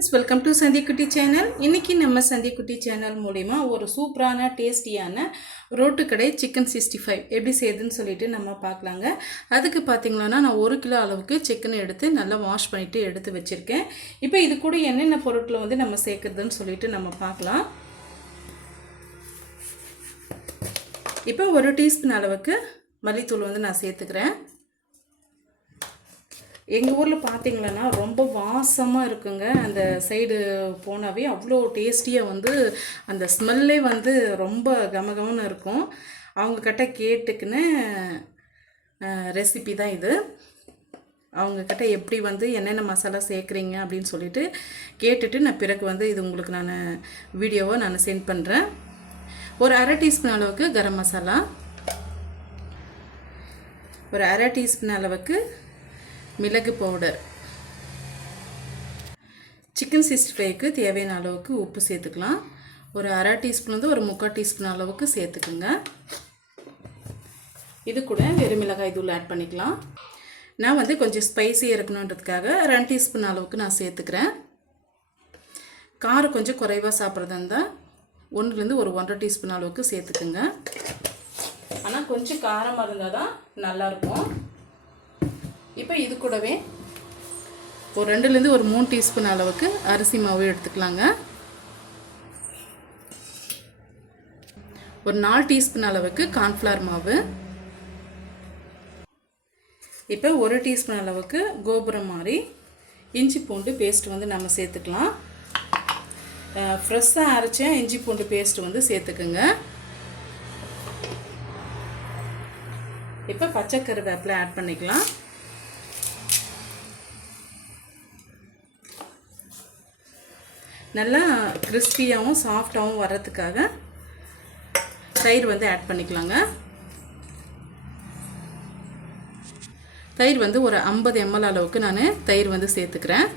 Friends welcome to Santhikutti channel இன்றைக்கி நம்ம சந்திக்குட்டி channel மூலிமா ஒரு சூப்பரான டேஸ்டியான ரோட்டுக்கடை சிக்கன் சிக்ஸ்டி ஃபைவ் எப்படி செய்யுதுன்னு சொல்லிட்டு நம்ம பார்க்கலாங்க. அதுக்கு பார்த்தீங்கன்னா நான் ஒரு கிலோ அளவுக்கு சிக்கன் எடுத்து நல்லா வாஷ் பண்ணிவிட்டு எடுத்து வச்சுருக்கேன். இப்போ இது கூட என்னென்ன பொருட்களை வந்து நம்ம சேர்க்குறதுன்னு சொல்லிட்டு நம்ம பார்க்கலாம். இப்போ ஒரு டீஸ்பூன் அளவுக்கு மல்லித்தூள் வந்து நான் சேர்த்துக்கிறேன். எங்கள் ஊரில் பார்த்தீங்களன்னா ரொம்ப வாசமாக இருக்குங்க. அந்த சைடு போனாவே அவ்வளோ டேஸ்டியாக வந்து அந்த ஸ்மெல்லே வந்து ரொம்ப கமகமன்னு இருக்கும். அவங்கக்கிட்ட கேட்டுக்குன்னு ரெசிபி தான் இது. அவங்கக்கிட்ட எப்படி வந்து என்னென்ன மசாலா சேர்க்குறீங்க அப்படின்னு சொல்லிட்டு கேட்டுட்டு நான் பிறகு வந்து இது உங்களுக்கு நான் வீடியோவை நான் சென்ட் பண்ணுறேன் ஒரு அரை டீஸ்பூன் அளவுக்கு கரம் மசாலா. ஒரு அரை டீஸ்பூன் அளவுக்கு மிளகு பவுடர் சிக்கன் சிக்ஸ்டி ஃபைவ்க்கு தேவையான அளவுக்கு உப்பு சேர்த்துக்கலாம். ஒரு அரை டீஸ்பூன்லேருந்து ஒரு முக்கால் டீஸ்பூன் அளவுக்கு சேர்த்துக்குங்க. இது கூட வெறும் மிளகாய் தூள் ஆட் பண்ணிக்கலாம். நான் வந்து கொஞ்சம் ஸ்பைஸியாக இருக்கணுன்றதுக்காக ரெண்டு டீஸ்பூன் அளவுக்கு நான் சேர்த்துக்கிறேன். காரம் கொஞ்சம் குறைவாக சாப்பிட்றதா இருந்தால் ஒன்றுலேருந்து ஒரு ஒன்றரை டீஸ்பூன் அளவுக்கு சேர்த்துக்குங்க. ஆனால் கொஞ்சம் காரமாக இருந்தால் தான் நல்லாயிருக்கும் இப்போ இது கூடவே ஒரு ரெண்டுலேருந்து ஒரு மூணு டீஸ்பூன் அளவுக்கு அரிசி மாவு எடுத்துக்கலாங்க. ஒரு நாலு டீஸ்பூன் அளவுக்கு கார்ன்ஃப்ளவர் மாவு. இப்போ ஒரு டீஸ்பூன் அளவுக்கு கோபுரம் மாதிரி இஞ்சி பூண்டு பேஸ்ட் வந்து நம்ம சேர்த்துக்கலாம். ஃப்ரெஷ்ஷாக அரைச்ச இஞ்சி பூண்டு பேஸ்ட் வந்து சேர்த்துக்குங்க. இப்போ பச்சை கருவேப்பிலை ஆட் பண்ணிக்கலாம். நல்லா கிறிஸ்பியாகவும் சாஃப்டாகவும் வர்றதுக்காக தயிர் வந்து ஆட் பண்ணிக்கலாங்க. தயிர் வந்து ஒரு ஐம்பது எம்எல் அளவுக்கு நான் தயிர் வந்து சேர்த்துக்கிறேன்.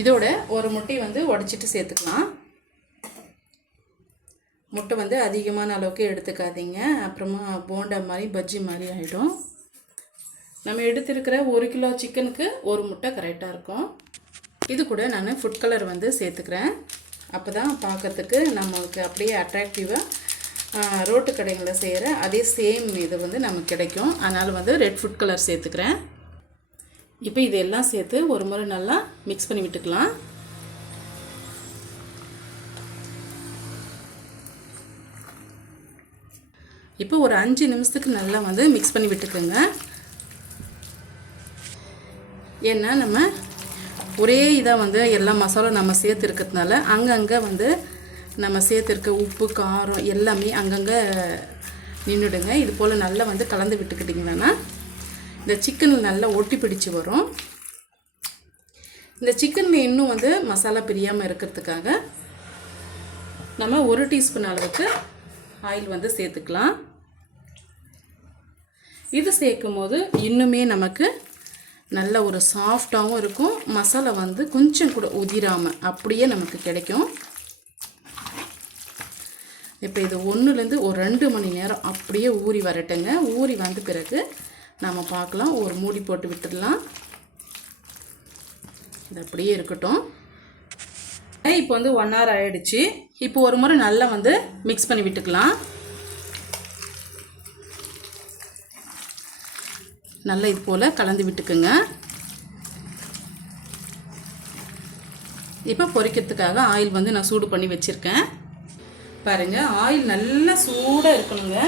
இதோட ஒரு முட்டை வந்து உடச்சிட்டு சேர்த்துக்கலாம். முட்டை வந்து அதிகமான அளவுக்கு எடுத்துக்காதீங்க. அப்புறமா போண்டா மாதிரி பஜ்ஜி மாதிரி ஆகிடும் நம்ம எடுத்திருக்கிற ஒரு கிலோ சிக்கனுக்கு ஒரு முட்டை கரெக்டாக இருக்கும். இது கூட நான் ஃபுட் கலர் வந்து சேர்த்துக்கிறேன். அப்போ தான் பார்க்கறதுக்கு நம்மளுக்கு அப்படியே அட்ராக்டிவாக ரோட்டு கடைகளில் செய்கிற அதே சேம் இது வந்து நமக்கு கிடைக்கும். அதனால் வந்து ரெட் ஃபுட் கலர் சேர்த்துக்கிறேன். இப்போ இதெல்லாம் சேர்த்து ஒரு முறை நல்லா மிக்ஸ் பண்ணி விட்டுக்கலாம். இப்போ ஒரு அஞ்சு நிமிஷத்துக்கு நல்லா வந்து மிக்ஸ் பண்ணி விட்டுக்கோங்க. ஏன்னா நம்ம ஒரே இதாக வந்து எல்லா மசாலும் நம்ம சேர்த்துருக்கிறதுனால அங்கங்கே வந்து நம்ம சேர்த்துருக்க உப்பு காரம் எல்லாமே அங்கங்கே நின்றுடுங்க. இது போல் நல்லா வந்து கலந்து விட்டுக்கிட்டிங்கன்னா இந்த சிக்கன் நல்லா ஒட்டி பிடிச்சி வரும். இந்த சிக்கனில் இன்னும் வந்து மசாலா பிரியாமல் இருக்கிறதுக்காக நம்ம ஒரு டீஸ்பூன் அளவுக்கு ஆயில் வந்து சேர்த்துக்கலாம். இது சேர்க்கும் போது இன்னுமே நமக்கு நல்ல ஒரு சாஃப்டாகவும் இருக்கும். மசாலா வந்து கொஞ்சம் கூட உதிராமல் அப்படியே நமக்கு கிடைக்கும். இப்போ இது ஒன்றுலேருந்து ஒரு ரெண்டு மணி நேரம் அப்படியே ஊறி வரட்டுங்க. ஊறி வந்த பிறகு நாம் பார்க்கலாம். ஒரு மூடி போட்டு விட்டுடலாம். இது அப்படியே இருக்கட்டும். இப்போ வந்து ஒன் ஹவர் ஆகிடுச்சு இப்போ ஒரு முறை நல்லா வந்து மிக்ஸ் பண்ணி விட்டுக்கலாம். நல்லா இது போல் கலந்து விட்டுக்குங்க. இப்போ பொரிக்கிறதுக்காக ஆயில் வந்து நான் சூடு பண்ணி வச்சுருக்கேன். பாருங்கள் ஆயில் நல்லா சூடாக இருக்கணுங்க.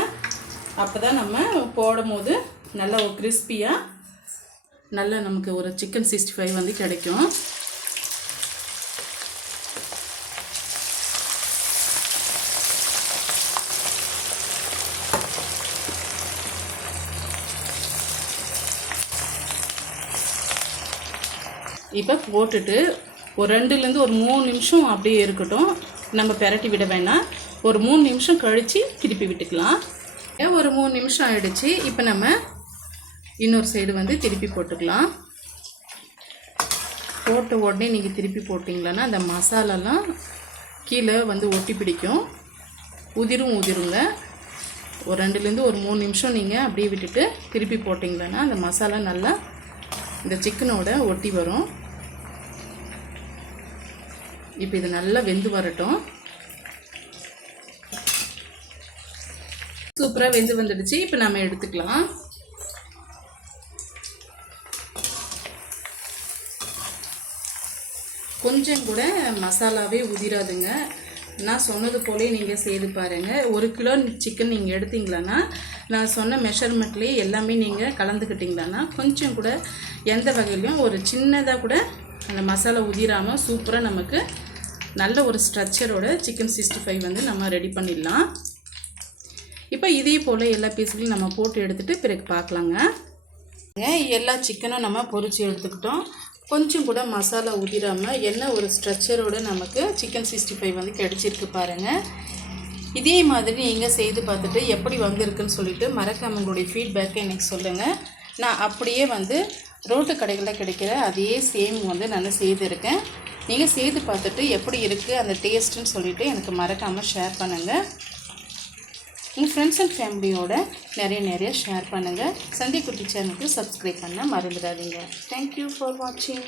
அப்போ தான் நம்ம போடும் போது நல்லா ஒரு கிறிஸ்பியாக நல்லா நமக்கு ஒரு சிக்கன் சிக்ஸ்டி ஃபைவ் வந்து கிடைக்கும். இப்போ போட்டுட்டு ஒரு ரெண்டுலேருந்து ஒரு மூணு நிமிஷம் அப்படியே இருக்கட்டும். நம்ம பெரட்டி விட வேணாம். ஒரு மூணு நிமிஷம் கழித்து திருப்பி விட்டுக்கலாம். ஒரு மூணு நிமிஷம் ஆகிடுச்சு இப்போ நம்ம இன்னொரு சைடு வந்து திருப்பி போட்டுக்கலாம். போட்ட உடனே நீங்கள் திருப்பி போட்டிங்களன்னா அந்த மசாலாலாம் கீழே வந்து ஒட்டி பிடிக்கும். உதிரும் உதிருங்க. ஒரு ரெண்டுலேருந்து ஒரு மூணு நிமிஷம் நீங்கள் அப்படியே விட்டுட்டு திருப்பி போட்டிங்களன்னா அந்த மசாலா நல்லா இந்த சிக்கனோட ஒட்டி வரும். இப்போ இது நல்லா வெந்து வரட்டும். சூப்பராக வெந்து வந்துடுச்சு. இப்போ நம்ம எடுத்துக்கலாம். கொஞ்சம் கூட மசாலாவே உதிராதுங்க. நான் சொன்னது போலே நீங்கள் செய்து பாருங்கள் ஒரு கிலோ சிக்கன் நீங்கள் எடுத்தீங்களான்னா நான் சொன்ன மெஷர்மெண்ட்லேயே எல்லாமே நீங்கள் கலந்துக்கிட்டிங்களான்னா கொஞ்சம் கூட எந்த வகையிலையும் ஒரு சின்னதாக கூட அந்த மசாலா உதிராமல் சூப்பராக நமக்கு நல்ல ஒரு ஸ்ட்ரக்சரோட சிக்கன் சிக்ஸ்டி ஃபைவ் வந்து நம்ம ரெடி பண்ணிடலாம். இப்போ இதே போல் எல்லா பீஸ்களையும் நம்ம போட்டு எடுத்துகிட்டு பிறகு பார்க்கலாங்க. எல்லா சிக்கனும் நம்ம பொரிச்சு எடுத்துக்கிட்டோம். கொஞ்சம் கூட மசாலா உதிராமல் என்ன ஒரு ஸ்ட்ரக்சரோடு நமக்கு சிக்கன் சிக்ஸ்டி ஃபைவ் வந்து கிடச்சிருக்கு பாருங்கள் இதே மாதிரி நீங்கள் செய்து பார்த்துட்டு எப்படி வந்திருக்குன்னு சொல்லிவிட்டு மறக்காம உங்களுடைய ஃபீட்பேக்கை எனக்கு சொல்லுங்கள் நான் அப்படியே வந்து ரோட்டு கடைகளில் கிடைக்கிற அதே சேம் வந்து நான் செய்திருக்கேன் நீங்கள் செய்து பார்த்துட்டு எப்படி இருக்குது அந்த டேஸ்ட்டுன்னு சொல்லிவிட்டு எனக்கு மறக்காமல் ஷேர் பண்ணுங்கள் உங்கள் ஃப்ரெண்ட்ஸ் அண்ட் ஃபேமிலியோட நிறைய நிறைய ஷேர் பண்ணுங்கள் சந்திக்குட்டி சேனலுக்கு சப்ஸ்கிரைப் பண்ண மறந்துடாதீங்க. தேங்க்யூ ஃபார் வாட்சிங்